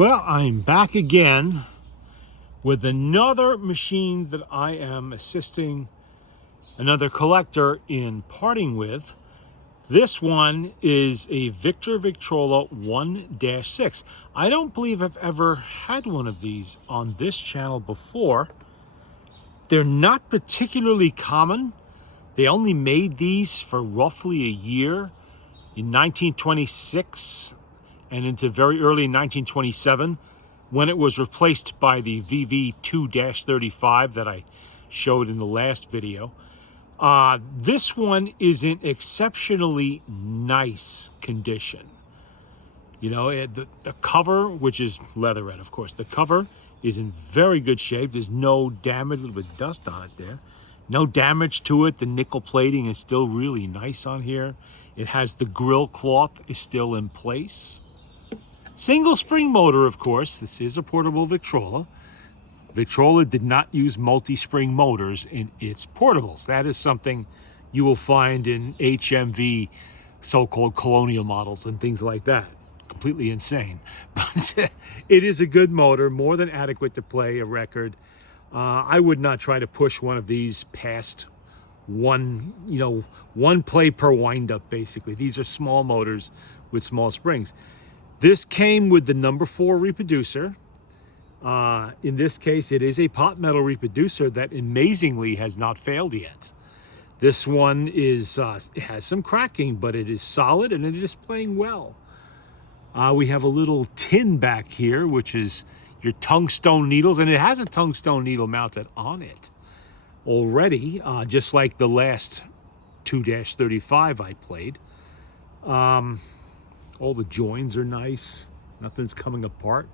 Well, I'm back again with another machine that I am assisting another collector in parting with. This one is a Victrola 1-6. I don't believe I've ever had one of these on this channel before. They're not particularly common. They only made these for roughly a year in 1926 and into very early 1927, when it was replaced by the VV 2-35 that I showed in the last video. This one is in exceptionally nice condition. You know, the cover, which is leatherette, of course, the cover is in very good shape. There's no damage, a little bit of dust on it there. No damage to it. The nickel plating is still really nice on here. It has the grill cloth is still in place. Single spring motor, of course. This is a portable Victrola. Victrola did not use multi-spring motors in its portables. That is something you will find in HMV, so-called colonial models and things like that. Completely insane. But it is a good motor, more than adequate to play a record. I would not try to push one of these past one play per wind-up, basically. These are small motors with small springs. This came with the number 4 reproducer. In this case, it is a pot metal reproducer that amazingly has not failed yet. This one is it has some cracking, but it is solid and it is playing well. We have a little tin back here, which is your tungstone needles, and it has a tungstone needle mounted on it already, just like the last 2-35 I played. All the joins are nice. Nothing's coming apart.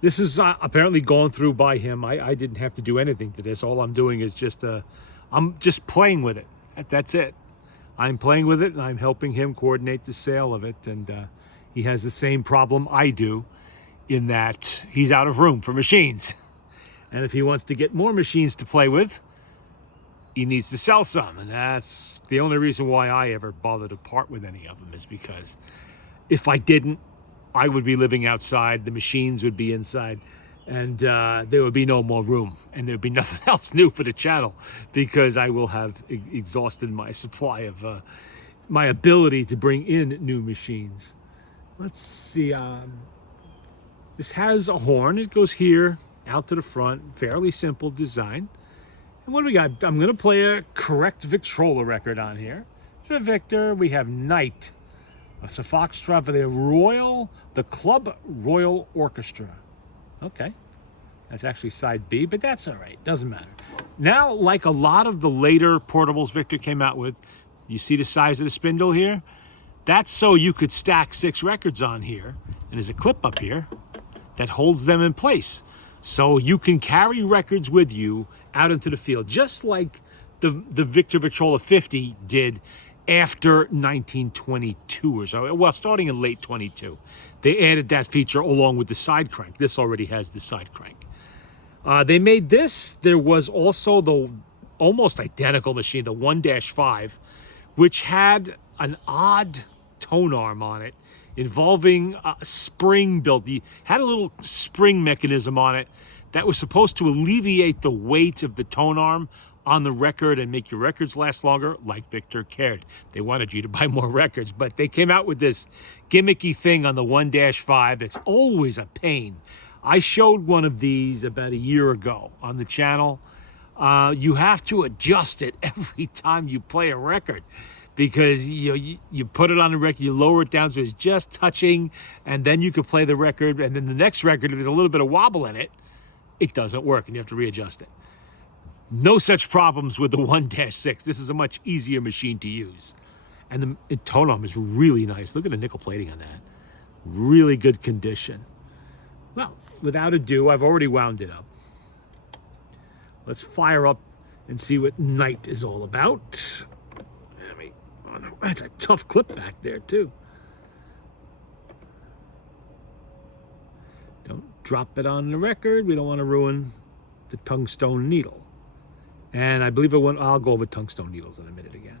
This is apparently gone through by him. I didn't have to do anything to this. All I'm doing is I'm just playing with it. That's it. I'm playing with it and I'm helping him coordinate the sale of it. And he has the same problem I do, in that he's out of room for machines. And if he wants to get more machines to play with, he needs to sell some. And that's the only reason why I ever bother to part with any of them, is because if I didn't, I would be living outside, the machines would be inside, and there would be no more room, and there would be nothing else new for the channel, because I will have exhausted my supply of my ability to bring in new machines. Let's see. This has a horn. It goes here, out to the front. Fairly simple design. And what do we got? I'm going to play a correct Victrola record on here. It's a Victor. We have Night. It's a foxtrot for the Club Royal Orchestra. Okay. That's actually side B, but that's all right. Doesn't matter. Now, like a lot of the later portables Victor came out with, you see the size of the spindle here? That's so you could stack 6 records on here. And there's a clip up here that holds them in place. So you can carry records with you out into the field, just like the Victor Victrola 50 did after 1922 or so. Well, starting in late 22. They added that feature along with the side crank. This already has the side crank. They made this. There was also the almost identical machine, the 1-5, which had an odd tone arm on it involving a spring built. It had a little spring mechanism on it that was supposed to alleviate the weight of the tone arm on the record and make your records last longer, like Victor cared. They wanted you to buy more records, but they came out with this gimmicky thing on the 1-5 that's always a pain. I showed one of these about a year ago on the channel. You have to adjust it every time you play a record, because you put it on the record, you lower it down so it's just touching, and then you can play the record, and then the next record, if there's a little bit of wobble in it, it doesn't work and you have to readjust it. No such problems with the 1-6. This is a much easier machine to use. And the tone arm is really nice. Look at the nickel plating on that. Really good condition. Well, without ado, I've already wound it up. Let's fire up and see what Night is all about. Oh no, that's a tough clip back there too. Don't drop it on the record. We don't want to ruin the tungstone needle. And I believe I'll go over tungstone needles in a minute again.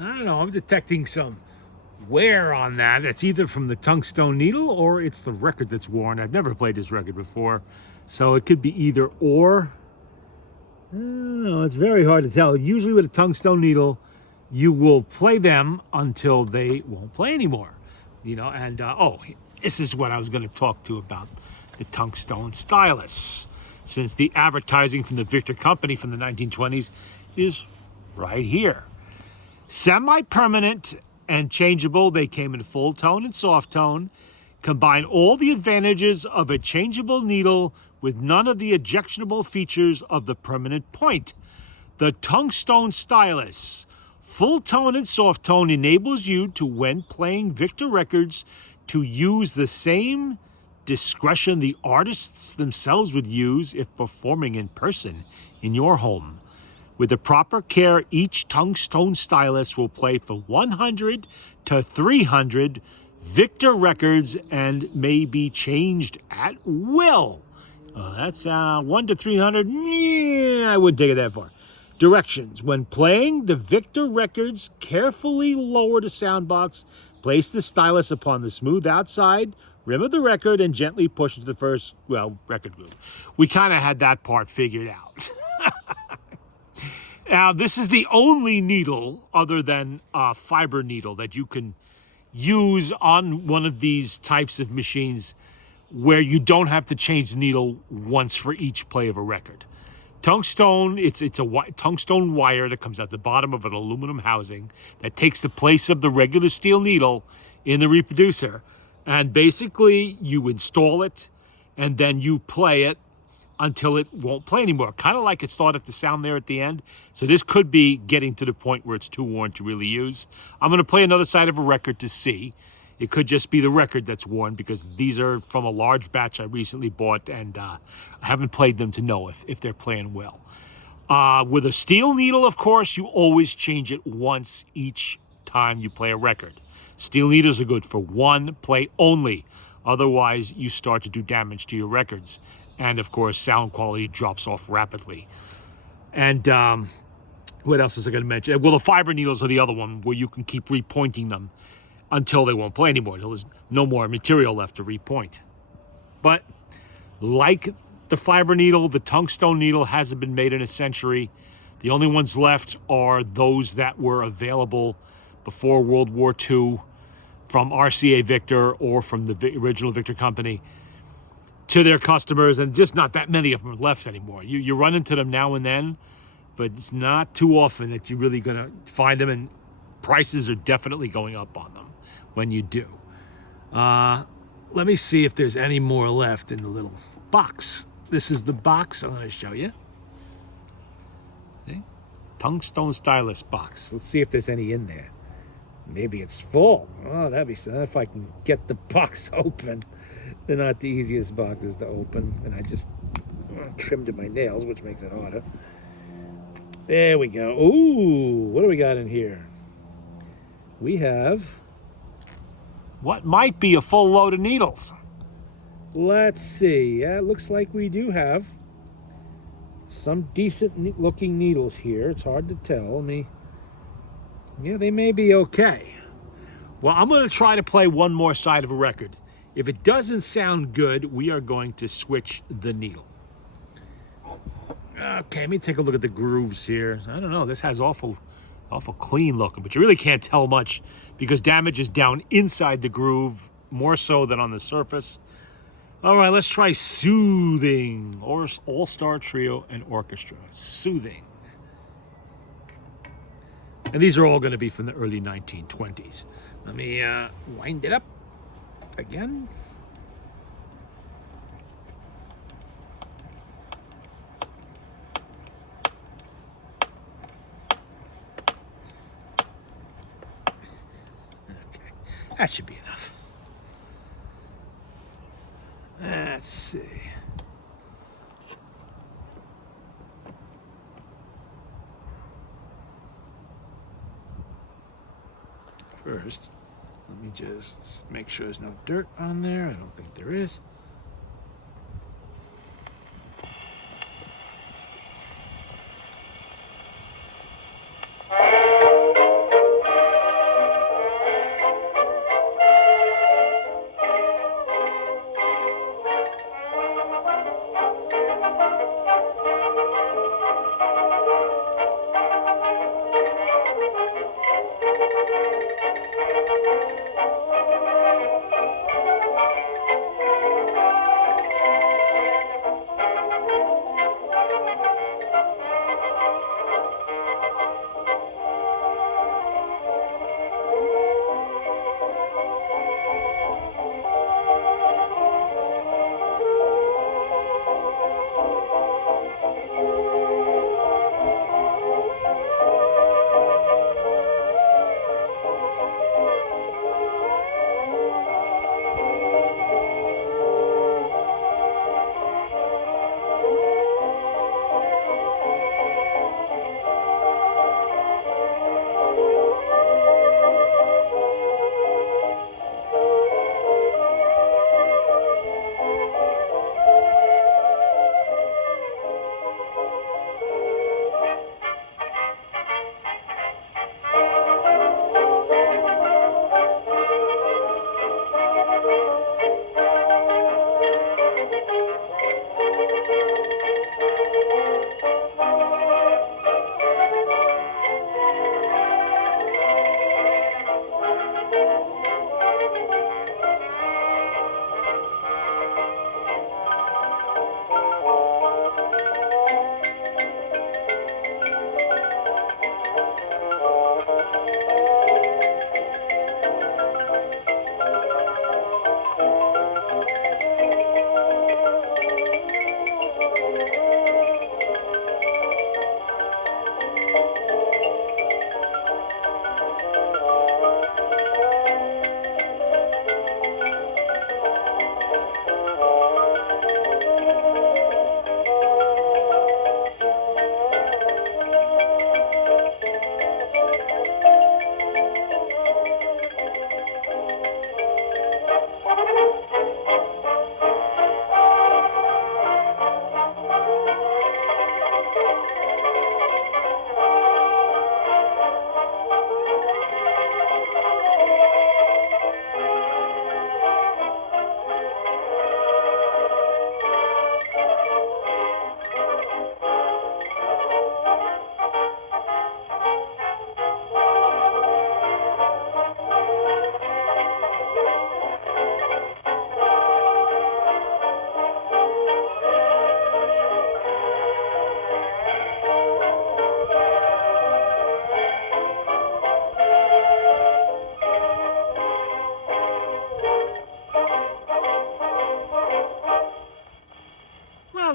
I don't know, I'm detecting some wear on that. It's either from the tungstone needle or it's the record that's worn. I've never played this record before, so it could be either or. I don't know, it's very hard to tell. Usually with a tungstone needle, you will play them until they won't play anymore. You know, and oh, this is what I was going to talk to about the tungstone stylus. Since the advertising from the Victor company from the 1920s is right here. Semi-permanent and changeable, they came in full tone and soft tone, combine all the advantages of a changeable needle with none of the objectionable features of the permanent point. The tungstone stylus, full tone and soft tone, enables you to, when playing Victor records, to use the same discretion the artists themselves would use if performing in person in your home. With the proper care, each tungstone stylus will play from 100 to 300 Victor records and may be changed at will. That's 1 to 300. Yeah, I wouldn't take it that far. Directions. When playing the Victor records, carefully lower the sound box, place the stylus upon the smooth outside rim of the record, and gently push it to the first, record groove. We kind of had that part figured out. Now, this is the only needle other than a fiber needle that you can use on one of these types of machines where you don't have to change the needle once for each play of a record. Tungstone, it's a tungstone wire that comes out the bottom of an aluminum housing that takes the place of the regular steel needle in the reproducer. And basically, you install it, and then you play it until it won't play anymore. Kind of like it started to sound there at the end. So this could be getting to the point where it's too worn to really use. I'm going to play another side of a record to see. It could just be the record that's worn, because these are from a large batch I recently bought, and I haven't played them to know if they're playing well. With a steel needle, of course, you always change it once each time you play a record. Steel needles are good for one play only. Otherwise, you start to do damage to your records. And, of course, sound quality drops off rapidly. And what else is I going to mention? Well, the fiber needles are the other one, where you can keep repointing them until they won't play anymore. There's no more material left to repoint. But like the fiber needle, the tungstone needle hasn't been made in a century. The only ones left are those that were available before World War II from RCA Victor or from the original Victor company to their customers, and just not that many of them are left anymore. You run into them now and then, but it's not too often that you're really gonna find them, and prices are definitely going up on them when you do. Let me see if there's any more left in the little box. This is the box I'm gonna show you. Okay. Tungstone stylus box. Let's see if there's any in there. Maybe it's full. Oh, that'd be sad if I can get the box open. They're not the easiest boxes to open, and I just trimmed my nails, which makes it harder. There we go. Ooh, what do we got in here? We have what might be a full load of needles. Let's see. Yeah, it looks like we do have some decent looking needles here. It's hard to tell. Yeah, they may be okay. Well, I'm going to try to play one more side of a record. If it doesn't sound good, we are going to switch the needle. Okay, let me take a look at the grooves here. I don't know, this has awful clean looking, but you really can't tell much because damage is down inside the groove more so than on the surface. All right, let's try Soothing, or All-Star Trio and Orchestra. Soothing. And these are all going to be from the early 1920s. Let me wind it up again. Okay, that should be enough. Let's see. First, let me just make sure there's no dirt on there. I don't think there is.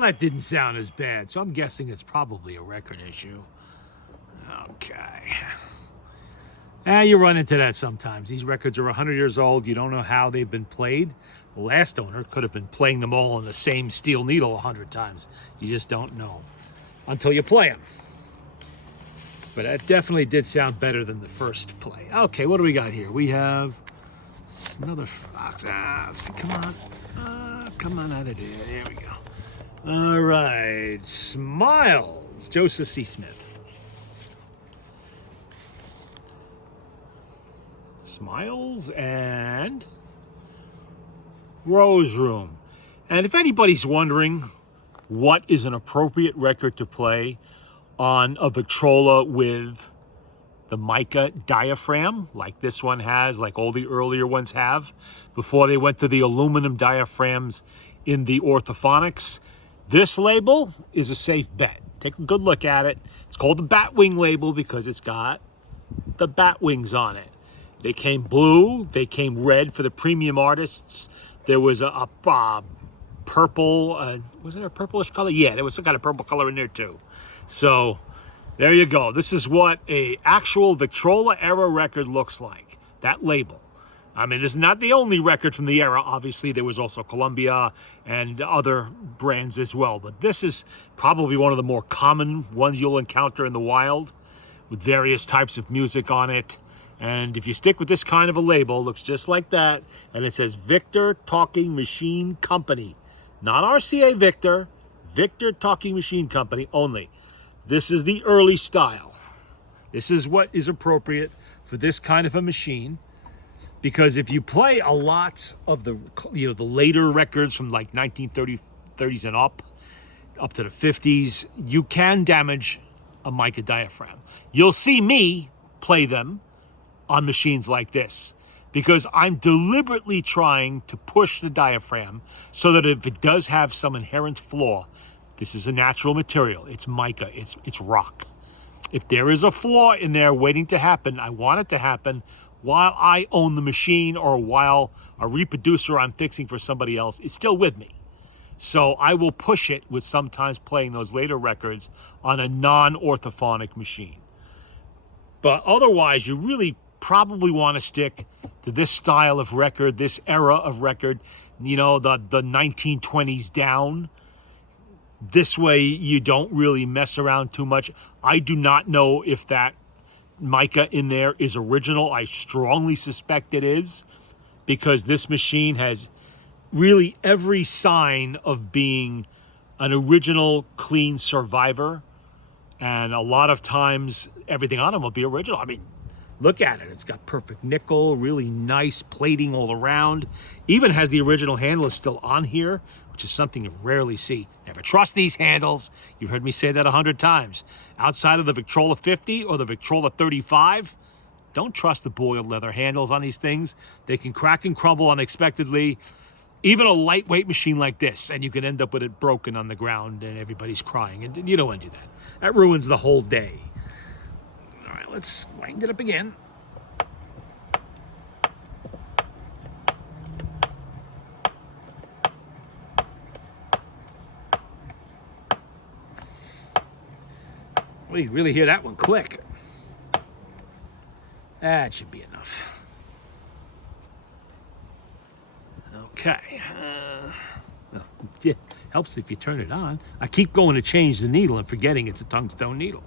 that didn't sound as bad, so I'm guessing it's probably a record issue. Okay. You run into that sometimes. These records are 100 years old. You don't know how they've been played. The last owner could have been playing them all on the same steel needle 100 times. You just don't know until you play them. But that definitely did sound better than the first play. Okay, what do we got here? We have another fox. Come on. Come on out of there. There we go. All right. Smiles. Joseph C. Smith. Smiles and Rose Room. And if anybody's wondering what is an appropriate record to play on a Victrola with the mica diaphragm, like this one has, like all the earlier ones have, before they went to the aluminum diaphragms in the orthophonics, this label is a safe bet. Take a good look at it. It's called the Batwing label because it's got the bat wings on it. They came blue, they came red for the premium artists. There was a purple, was it a purplish color? Yeah, there was some kind of purple color in there too. So there you go. This is what a actual Victrola era record looks like, that label. I mean, this is not the only record from the era. Obviously, there was also Columbia and other brands as well. But this is probably one of the more common ones you'll encounter in the wild with various types of music on it. And if you stick with this kind of a label, it looks just like that. And it says Victor Talking Machine Company. Not RCA Victor, Victor Talking Machine Company only. This is the early style. This is what is appropriate for this kind of a machine. Because if you play a lot of the later records from like 1930s and up to the 50s, you can damage a mica diaphragm. You'll see me play them on machines like this because I'm deliberately trying to push the diaphragm so that if it does have some inherent flaw, this is a natural material. It's mica, it's rock. If there is a flaw in there waiting to happen, I want it to happen while I own the machine or while a reproducer I'm fixing for somebody else is still with me. So I will push it with sometimes playing those later records on a non-orthophonic machine. But otherwise, you really probably want to stick to this style of record, this era of record, the 1920s down. This way you don't really mess around too much. I do not know if that mica in there is original. I strongly suspect it is because this machine has really every sign of being an original clean survivor. And a lot of times everything on them will be original. I mean, look at it. It's got perfect nickel, really nice plating all around. Even has the original handle is still on here, which is something you rarely see. Never trust these handles. You've heard me say that 100 times. Outside of the Victrola 50 or the Victrola 35, don't trust the boiled leather handles on these things. They can crack and crumble unexpectedly. Even a lightweight machine like this, and you can end up with it broken on the ground and everybody's crying. And you don't want to do that. That ruins the whole day. All right, let's wind it up again. Well, you really hear that one click. That should be enough. Okay. Well, it helps if you turn it on. I keep going to change the needle and forgetting it's a tungstone needle.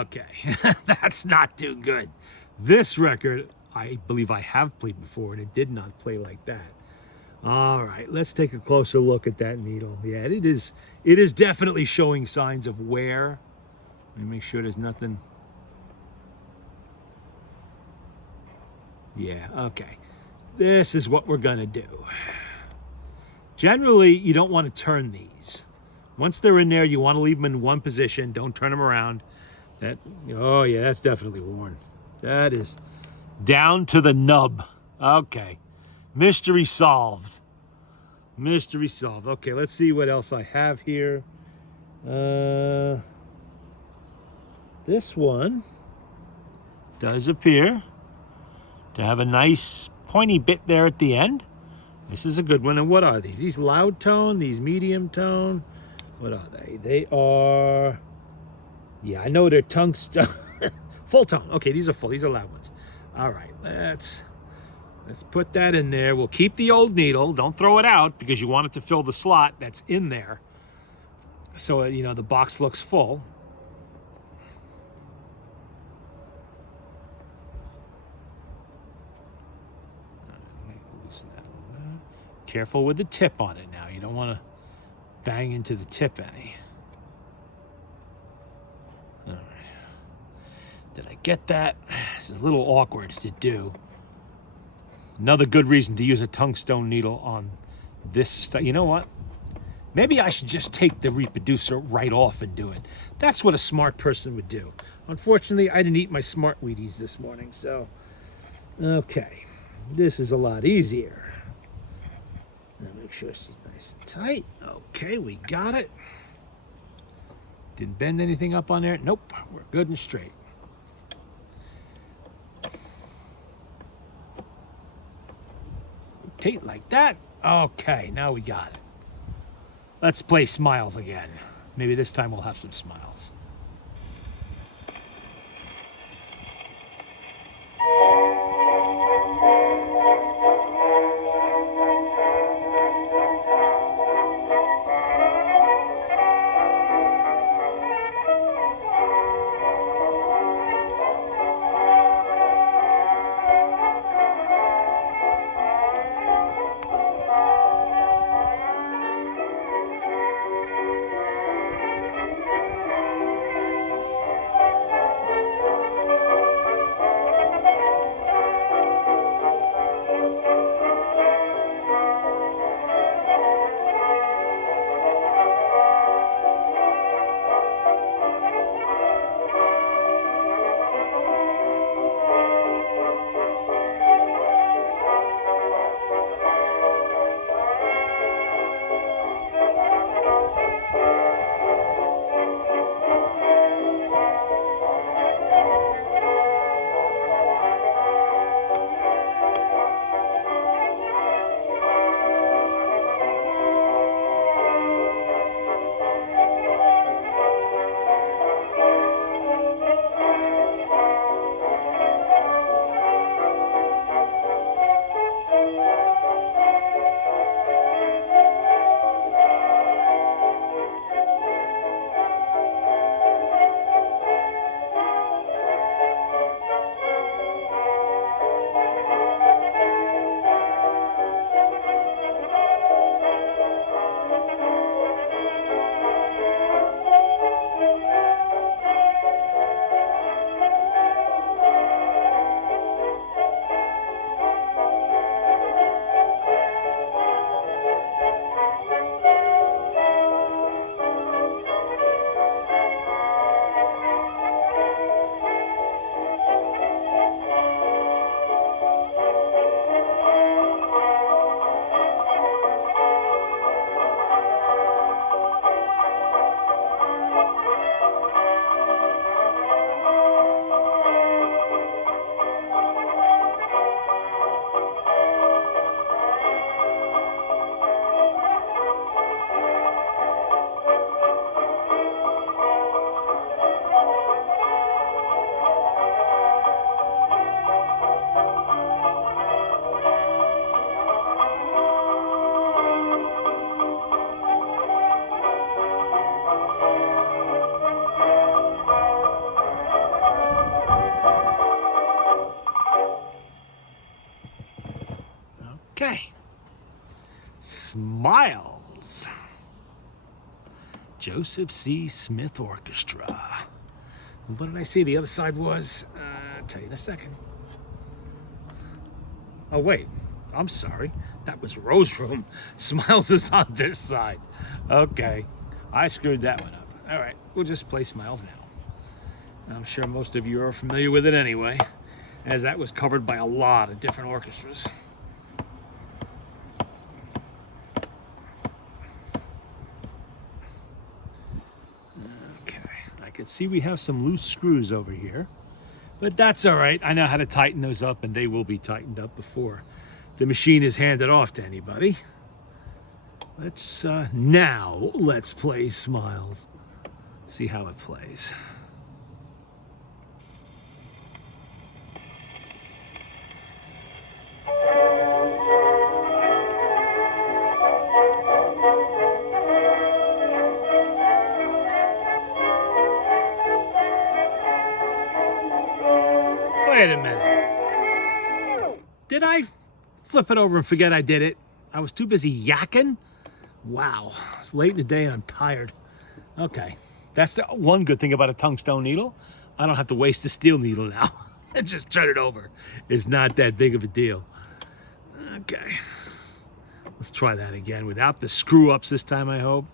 Okay, that's not too good. This record, I believe I have played before, and it did not play like that. All right, let's take a closer look at that needle. Yeah, it is definitely showing signs of wear. Let me make sure there's nothing. Yeah, okay. This is what we're gonna do. Generally, you don't want to turn these. Once they're in there, you want to leave them in one position. Don't turn them around. Oh yeah, that's definitely worn. That is down to the nub. Okay, mystery solved. Mystery solved. Okay, let's see what else I have here. This one does appear to have a nice pointy bit there at the end. This is a good one. And what are these? These loud tone, these medium tone. What are they? They are, yeah, I know they're tungsten. Full tone. Okay, these are full. These are loud ones. All right, let's put that in there. We'll keep the old needle. Don't throw it out because you want it to fill the slot that's in there. So, you know, the box looks full. Loosen that a little bit. Careful with the tip on it now. You don't want to bang into the tip any. All right. Did I get that? This is a little awkward to do. Another good reason to use a tungsten needle on this stuff. You know what? Maybe I should just take the reproducer right off and do it. That's what a smart person would do. Unfortunately, I didn't eat my Smart Wheaties this morning, so... Okay, this is a lot easier. Now make sure she's nice and tight. Okay, we got it. Didn't bend anything up on there. Nope, we're good and straight. Rotate like that. Okay, now we got it. Let's play smiles again. Maybe this time we'll have some smiles. Okay. Smiles. Joseph C. Smith Orchestra. What did I say the other side was? I'll tell you in a second. Oh, wait. I'm sorry. That was Rose Room. Smiles is on this side. Okay. I screwed that one up. All right. We'll just play Smiles now. I'm sure most of you are familiar with it anyway, as that was covered by a lot of different orchestras. But see, we have some loose screws over here. But that's all right. I know how to tighten those up, and they will be tightened up before the machine is handed off to anybody. Now let's play Smiles. See how it plays. Wait a minute. Did I flip it over and forget I did it? I was too busy yakking? Wow, it's late in the day and I'm tired. Okay, that's the one good thing about a tungstone needle. I don't have to waste a steel needle now. And just turn it over. It's not that big of a deal. Okay, let's try that again without the screw ups this time, I hope.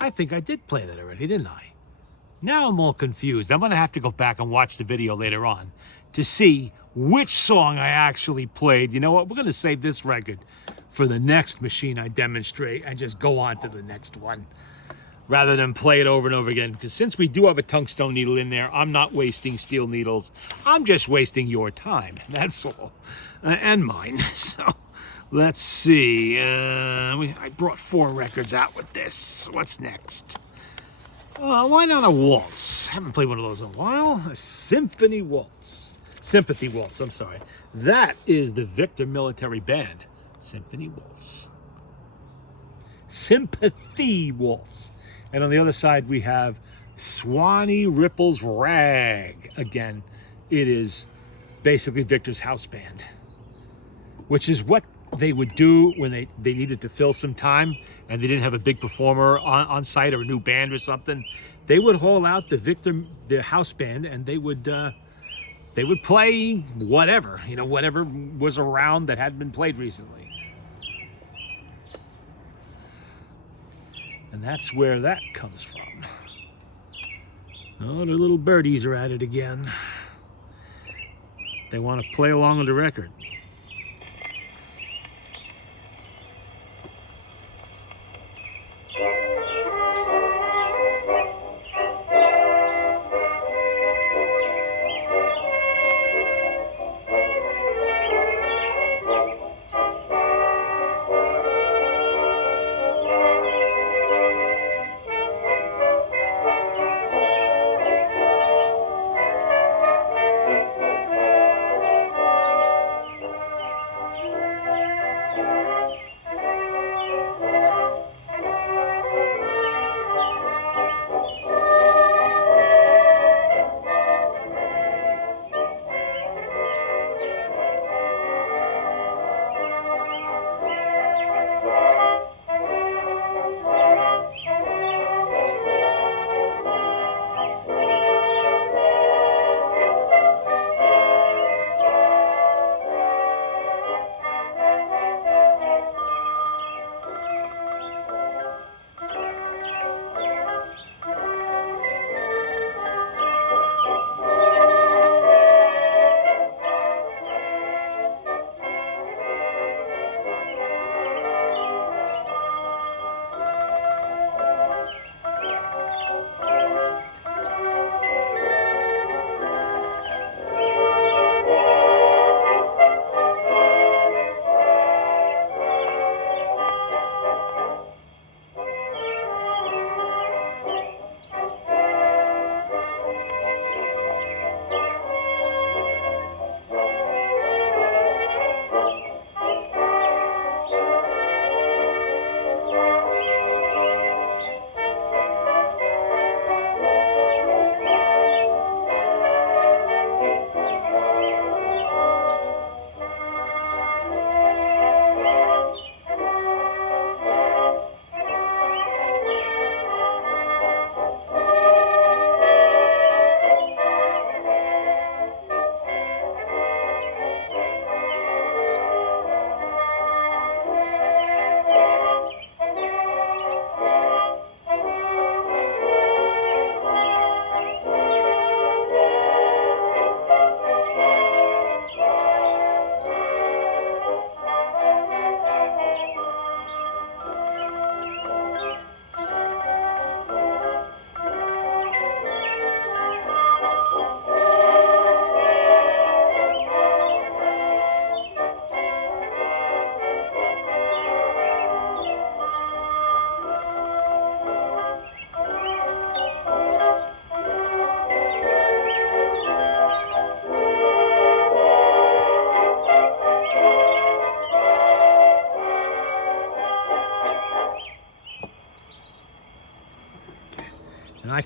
I think I did play that already, didn't I? Now I'm all confused. I'm going to have to go back and watch the video later on to see which song I actually played. You know what? We're going to save this record for the next machine I demonstrate and just go on to the next one rather than play it over and over again. Because since we do have a tungstone needle in there, I'm not wasting steel needles. I'm just wasting your time. That's all. And mine. So let's see. I brought 4 records out with this. What's next? Why not a waltz? Haven't played one of those in a while. A symphony waltz. Sympathy waltz, I'm sorry. That is the Victor Military Band. Symphony waltz. Sympathy waltz. And on the other side, we have Swanee Ripple's Rag. Again, it is basically Victor's house band, which is what they would do when they needed to fill some time and they didn't have a big performer on site or a new band or something. They would haul out their house band, and they would play whatever, whatever was around that hadn't been played recently. And that's where that comes from. Oh, the little birdies are at it again. They want to play along with the record.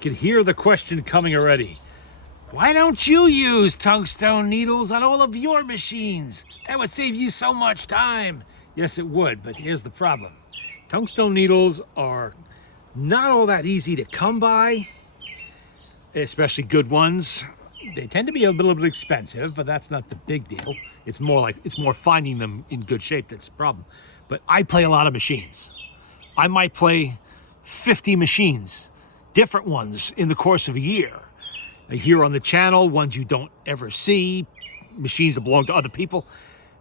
can hear the question coming already. Why don't you use tungsten needles on all of your machines? That would save you so much time. Yes, it would, but here's the problem. Tungsten needles are not all that easy to come by, especially good ones. They tend to be a little bit expensive, but that's not the big deal. It's more finding them in good shape that's the problem. But I play a lot of machines. I might play 50 machines, different ones in the course of a year. Here on the channel, ones you don't ever see, machines that belong to other people.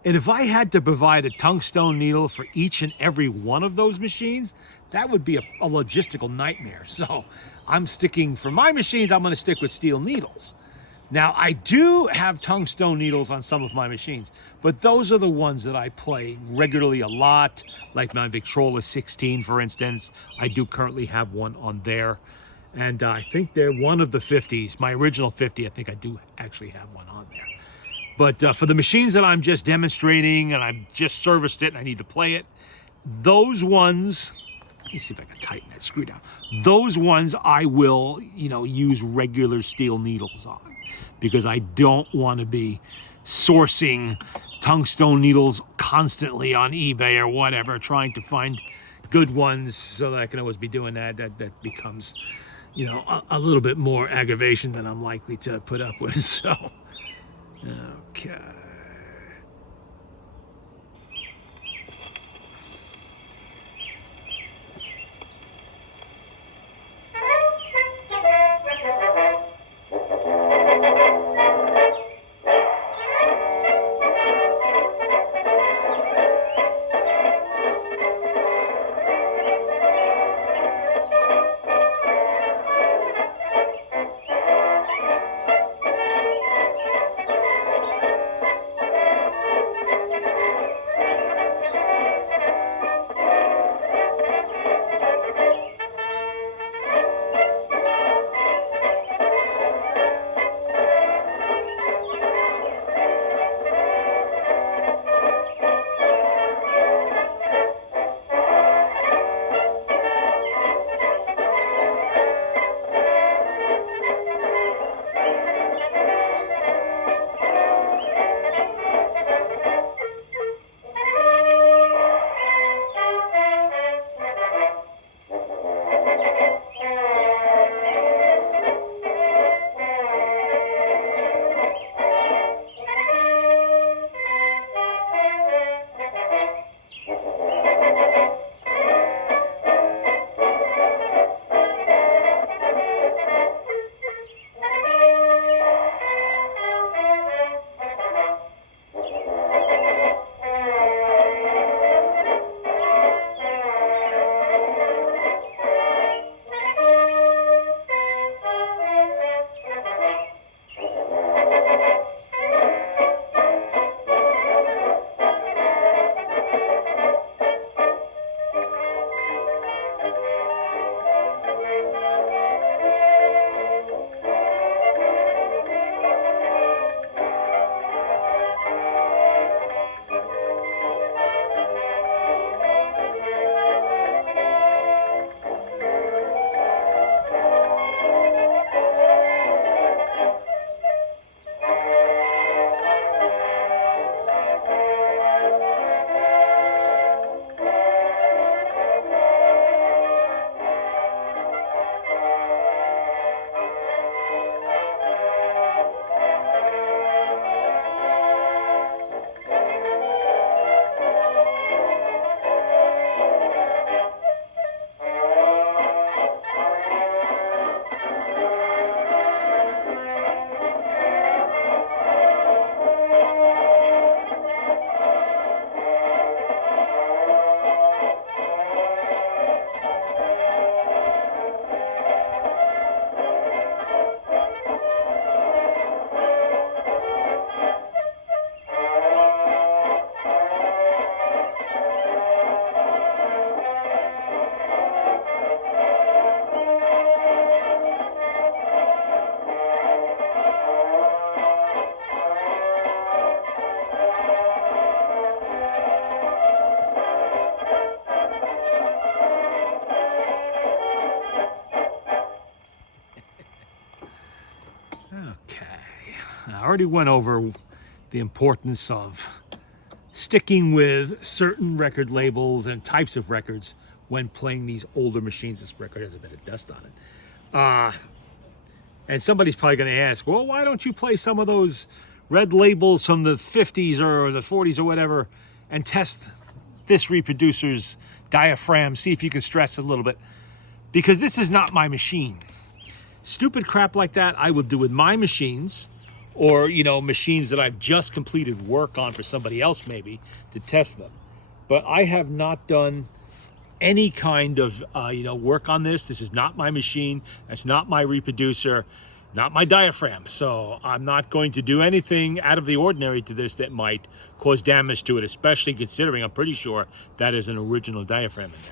And if I had to provide a tungsten needle for each and every one of those machines, that would be a logistical nightmare. So for my machines, I'm gonna stick with steel needles. Now, I do have tungsten needles on some of my machines, but those are the ones that I play regularly a lot, like my Victrola 16, for instance. I do currently have one on there. And I think they're one of the 50s. My original 50, I think I do actually have one on there. But for the machines that I'm just demonstrating and I've just serviced it and I need to play it, those ones, let me see if I can tighten that screw down. Those ones I will, use regular steel needles on, because I don't want to be sourcing tungsten needles constantly on eBay or whatever, trying to find good ones so that I can always be doing that. That becomes, a little bit more aggravation than I'm likely to put up with. So, okay. I already went over the importance of sticking with certain record labels and types of records when playing these older machines. This record has a bit of dust on it. And somebody's probably going to ask, well, why don't you play some of those red labels from the 50s or the 40s or whatever and test this reproducer's diaphragm, see if you can stress it a little bit? Because this is not my machine. Stupid crap like that I will do with my machines, or, you know, machines that I've just completed work on for somebody else maybe to test them. But I have not done any kind of, work on this. This is not my machine. That's not my reproducer, not my diaphragm. So I'm not going to do anything out of the ordinary to this that might cause damage to it, especially considering I'm pretty sure that is an original diaphragm in there.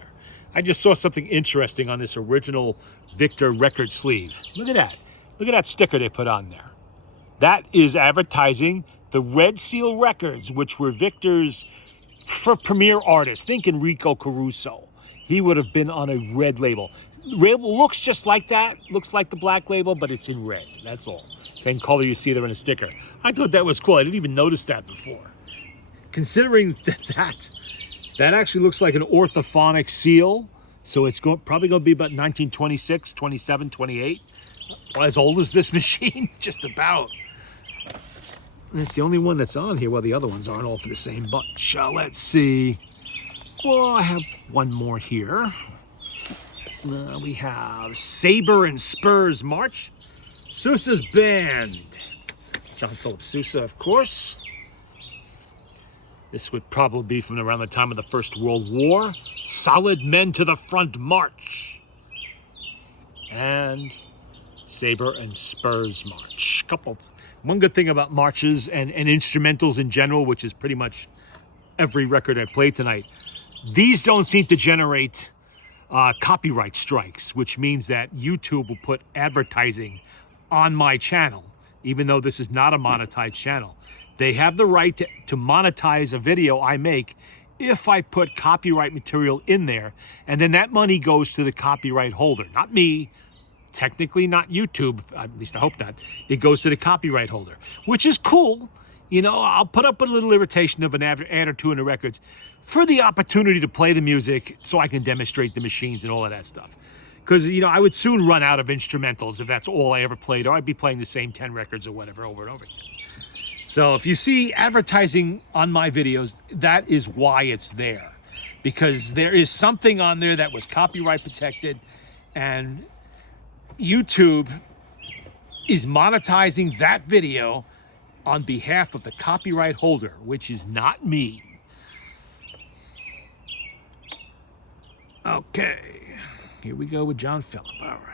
I just saw something interesting on this original Victor record sleeve. Look at that. Look at that sticker they put on there. That is advertising the Red Seal records, which were Victor's for premier artists. Think Enrico Caruso. He would have been on a red label. Label looks just like that. Looks like the black label, but it's in red. That's all. Same color you see there in a sticker. I thought that was cool. I didn't even notice that before. Considering that actually looks like an orthophonic seal. So it's probably going to be about 1926, 27, 28. As old as this machine, just about. And it's the only one that's on here. Well, the other ones aren't all for the same bunch. Let's see. Well, I have one more here. We have Sabre and Spurs March. Sousa's Band. John Philip Sousa, of course. This would probably be from around the time of the First World War. Solid Men to the Front March. And Sabre and Spurs March. One good thing about marches and instrumentals in general, which is pretty much every record I played tonight, these don't seem to generate copyright strikes, which means that YouTube will put advertising on my channel, even though this is not a monetized channel. They have the right to monetize a video I make if I put copyright material in there, and then that money goes to the copyright holder, not me, technically not YouTube, at least I hope not. It goes to the copyright holder, which is cool. You know, I'll put up a little irritation of an ad or two in the records for the opportunity to play the music so I can demonstrate the machines and all of that stuff. Because, you know, I would soon run out of instrumentals if that's all I ever played, or I'd be playing the same 10 records or whatever over and over again. So if you see advertising on my videos, that is why it's there. Because there is something on there that was copyright protected, and YouTube is monetizing that video on behalf of the copyright holder, which is not me. Okay, here we go with John Philip. All right.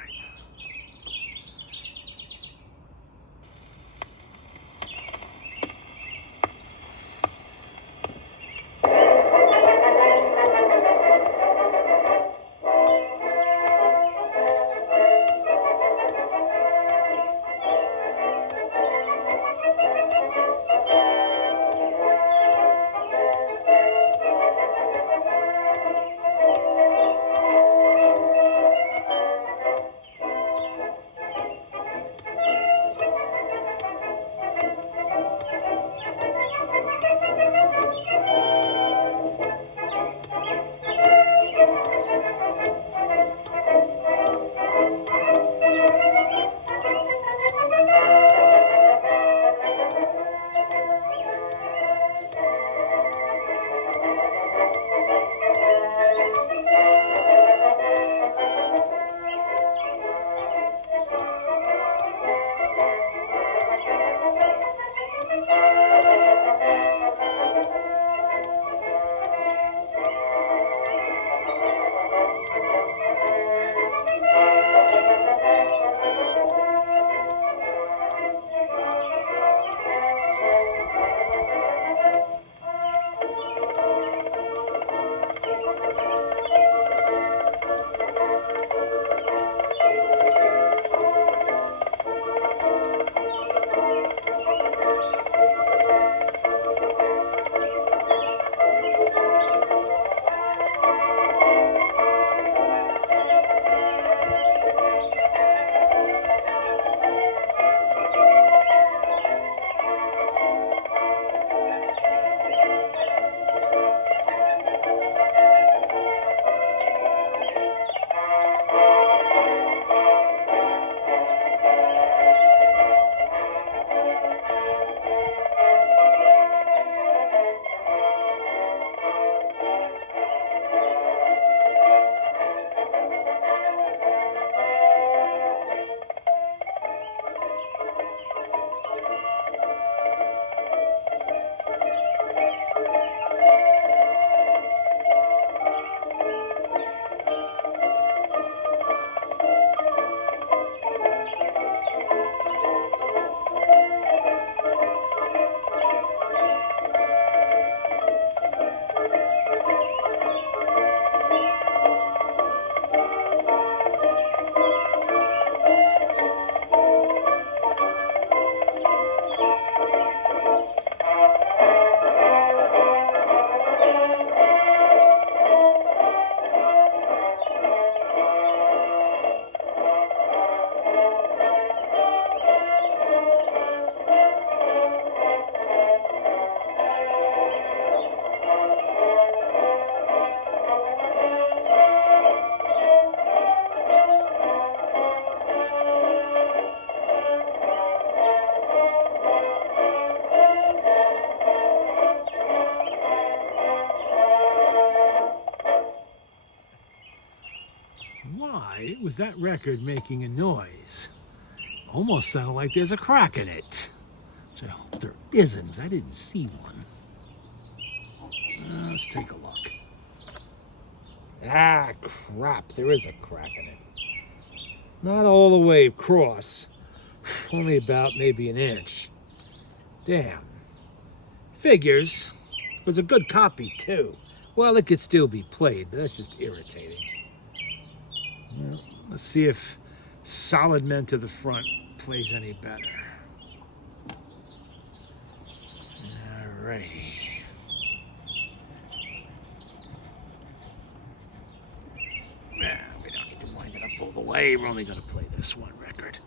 was that record making a noise? Almost sounded like there's a crack in it. Which I hope there isn't, 'cause I didn't see one. Let's take a look. Ah, crap, there is a crack in it. Not all the way across. Only about maybe an inch. Damn. Figures. It was a good copy, too. Well, it could still be played, but that's just irritating. Well, let's see if Solid Men to the Front plays any better. Alrighty. We don't need to wind it up all the way. We're only going to play this one record.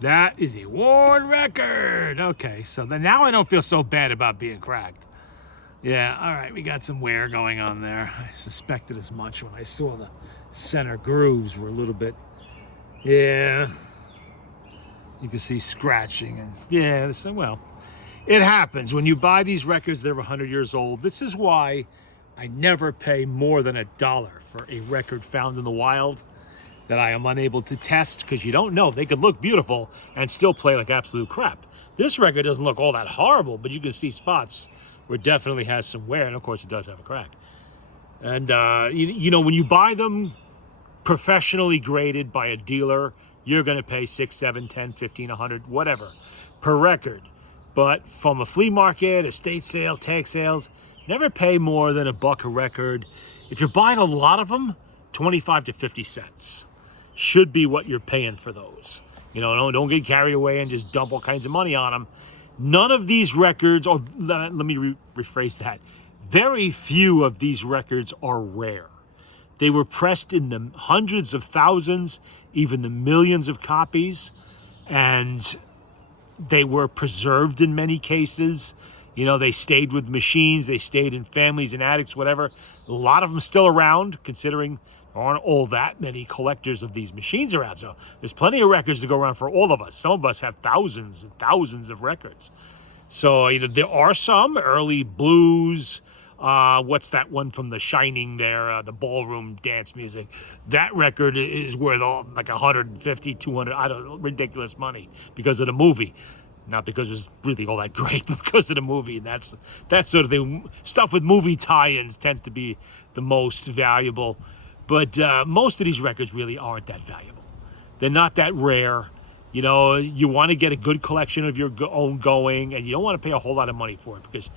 That is a worn record. Okay, so then now I don't feel so bad about being cracked. Yeah, all right, we got some wear going on there. I suspected as much when I saw the center grooves were a little bit, yeah. You can see scratching and yeah, well, it happens. When you buy these records, they're 100 years old. This is why I never pay more than $1 for a record found in the wild that I am unable to test, because you don't know. They could look beautiful and still play like absolute crap. This record doesn't look all that horrible, but you can see spots where it definitely has some wear, and of course it does have a crack. And you know, when you buy them professionally graded by a dealer, you're gonna pay 6, 7, 10, 15, 100, whatever, per record. But from a flea market, estate sales, tag sales, never pay more than $1 a record. If you're buying a lot of them, 25 to 50 cents should be what you're paying for those. You know, don't get carried away and just dump all kinds of money on them. None of these records, or let me rephrase that, very few of these records are rare. They were pressed in the hundreds of thousands, even the millions of copies, and they were preserved in many cases. You know, they stayed with machines, they stayed in families and attics, whatever. A lot of them still around, considering there aren't all that many collectors of these machines around. So there's plenty of records to go around for all of us. Some of us have thousands and thousands of records. So, you know, there are some early blues. What's that one from The Shining there, the ballroom dance music? That record is worth like 150, 200, I don't know, ridiculous money because of the movie. Not because it's really all that great, but because of the movie. And that's sort of thing. Stuff with movie tie-ins tends to be the most valuable. But most of these records really aren't that valuable. They're not that rare. You know, you want to get a good collection of your own going, and you don't want to pay a whole lot of money for it, because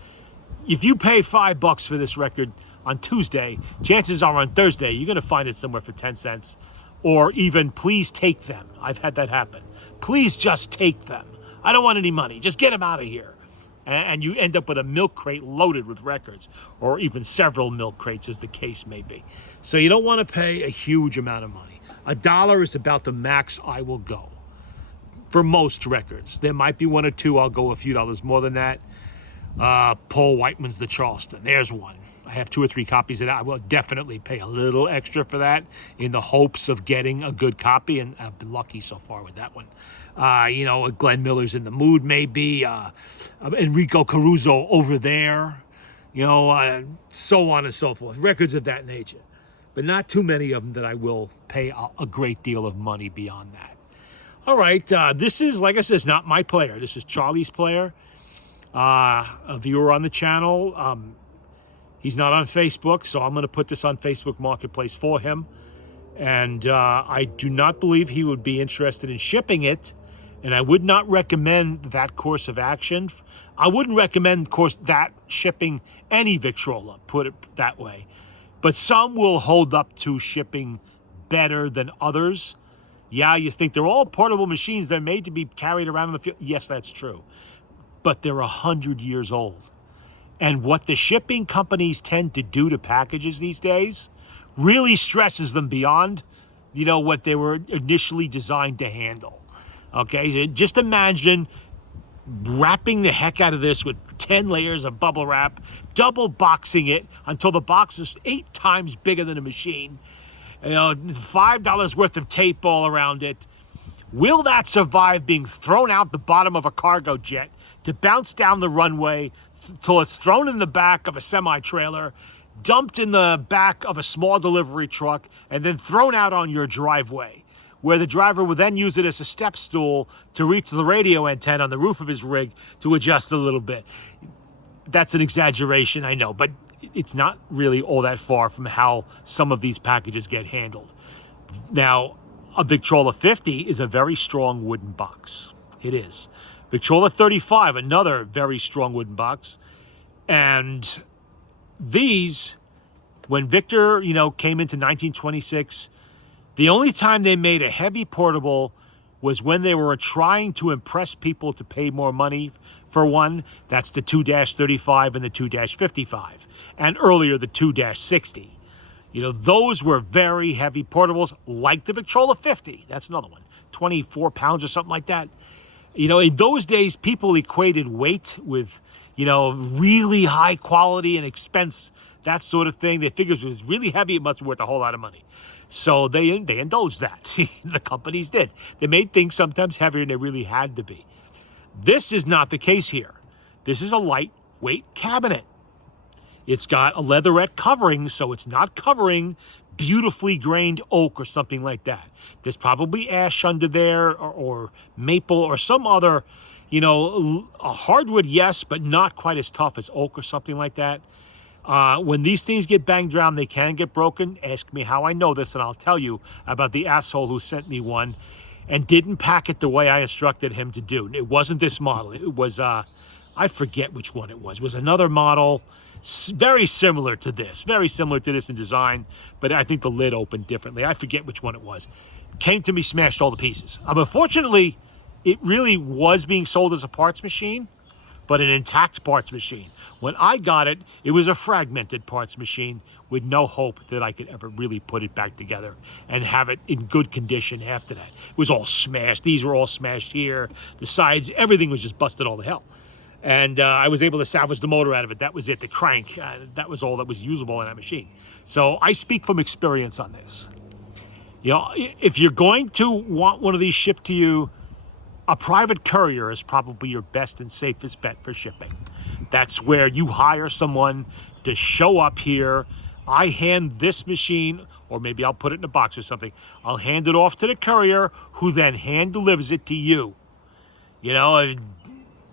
if you pay $5 for this record on Tuesday, chances are on Thursday you're going to find it somewhere for 10 cents or even please take them. I've had that happen. Please just take them. I don't want any money. Just get them out of here. And you end up with a milk crate loaded with records, or even several milk crates, as the case may be. So you don't want to pay a huge amount of money. $1 is about the max I will go for most records. There might be one or two I'll go a few dollars more than that. Paul Whiteman's The Charleston. There's one. I have 2 or 3 copies of that. I will definitely pay a little extra for that in the hopes of getting a good copy, and I've been lucky so far with that one. You know, Glenn Miller's In the Mood, maybe. Enrico Caruso, Over There. You know, so on and so forth. Records of that nature. But not too many of them that I will pay a great deal of money beyond that. All right, this is, like I said, it's not my player. This is Charlie's player. A viewer on the channel. He's not on Facebook, so I'm going to put this on Facebook Marketplace for him. And I do not believe he would be interested in shipping it. And I would not recommend that course of action. I wouldn't recommend, of course, that shipping any Victrola, put it that way. But some will hold up to shipping better than others. Yeah, you think they're all portable machines. They're made to be carried around in the field. Yes, that's true. But they're 100 years old. And what the shipping companies tend to do to packages these days really stresses them beyond, you know, what they were initially designed to handle. Okay, so just imagine wrapping the heck out of this with 10 layers of bubble wrap, double boxing it until the box is 8 times bigger than a machine. You know, $5 worth of tape all around it. Will that survive being thrown out the bottom of a cargo jet to bounce down the runway till it's thrown in the back of a semi-trailer, dumped in the back of a small delivery truck, and then thrown out on your driveway, where the driver will then use it as a step stool to reach the radio antenna on the roof of his rig to adjust a little bit? That's an exaggeration, I know, but it's not really all that far from how some of these packages get handled. Now, a Victrola 50 is a very strong wooden box. It is. Victrola 35, another very strong wooden box. And these, when Victor, you know, came into 1926, the only time they made a heavy portable was when they were trying to impress people to pay more money for one. That's the 2-35 and the 2-55. And earlier, the 2-60. You know, those were very heavy portables, like the Victrola 50. That's another one. 24 pounds or something like that. You know, in those days, people equated weight with, you know, really high quality and expense, that sort of thing. They figured if it was really heavy, it must be worth a whole lot of money. So they indulged that. The companies did. They made things sometimes heavier than they really had to be. This is not the case here. This is a lightweight cabinet. It's got a leatherette covering, so it's not covering beautifully grained oak or something like that. There's probably ash under there, or maple, or some other, you know, a hardwood, yes, but not quite as tough as oak or something like that. When these things get banged around, they can get broken. Ask me how I know this, and I'll tell you about the asshole who sent me one and didn't pack it the way I instructed him to do. It wasn't this model. It was, I forget which one it was. It was another model, very similar to this in design, but I think the lid opened differently. I forget which one it was. Came to me, smashed all the pieces. Unfortunately, it really was being sold as a parts machine, but an intact parts machine. When I got it, it was a fragmented parts machine with no hope that I could ever really put it back together and have it in good condition after that. It was all smashed. These were all smashed here. The sides, everything was just busted all to hell. And I was able to salvage the motor out of it. That was it, the crank. That was all that was usable in that machine. So I speak from experience on this. You know, if you're going to want one of these shipped to you, a private courier is probably your best and safest bet for shipping. That's where you hire someone to show up here. I hand this machine, or maybe I'll put it in a box or something. I'll hand it off to the courier, who then hand delivers it to you. You know,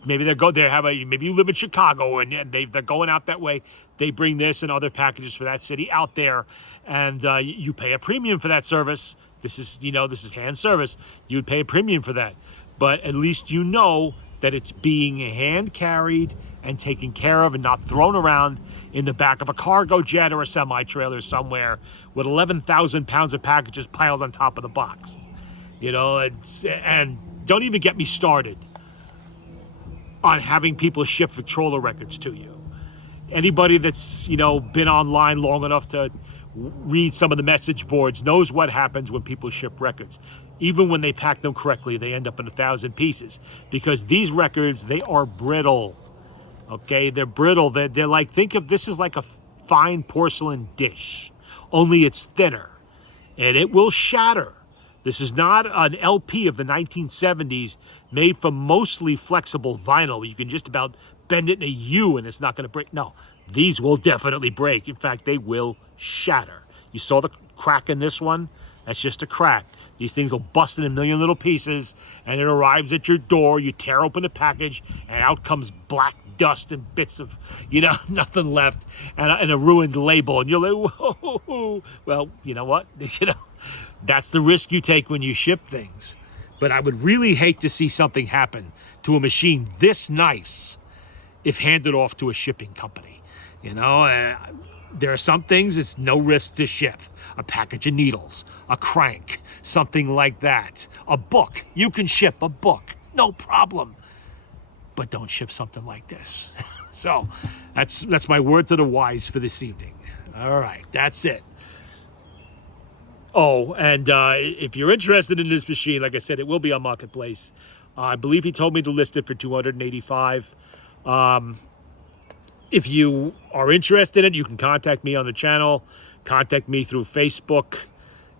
maybe maybe you live in Chicago and they're going out that way. They bring this and other packages for that city out there, and you pay a premium for that service. This is hand service. You would pay a premium for that. But at least you know that it's being hand carried and taken care of and not thrown around in the back of a cargo jet or a semi-trailer somewhere with 11,000 pounds of packages piled on top of the box. You know, and don't even get me started on having people ship Victrola records to you. Anybody that's, you know, been online long enough to read some of the message boards knows what happens when people ship records. Even when they pack them correctly, they end up in 1,000 pieces, because these records, they are brittle. Okay, they're brittle. They're like, think of this as like a fine porcelain dish, only it's thinner, and it will shatter. This is not an LP of the 1970s made from mostly flexible vinyl. You can just about bend it in a U and it's not going to break. No, these will definitely break. In fact, they will shatter. You saw the crack in this one? That's just a crack. These things will bust in a million little pieces, and it arrives at your door. You tear open the package, and out comes black dust and bits of, you know, nothing left, and a ruined label. And you're like, whoa. Well, you know what? You know, that's the risk you take when you ship things. But I would really hate to see something happen to a machine this nice if handed off to a shipping company. You know, there are some things it's no risk to ship. A package of needles, a crank, something like that. A book. You can ship a book, no problem. But don't ship something like this. So that's my word to the wise for this evening. All right, that's it. Oh, and if you're interested in this machine, like I said, it will be on Marketplace. I believe he told me to list it for $285. If you are interested in it, you can contact me on the channel. Contact me through Facebook,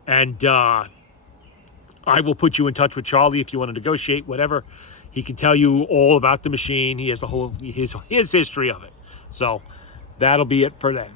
and I will put you in touch with Charlie if you want to negotiate, whatever. He can tell you all about the machine. He has his history of it. So that'll be it for then.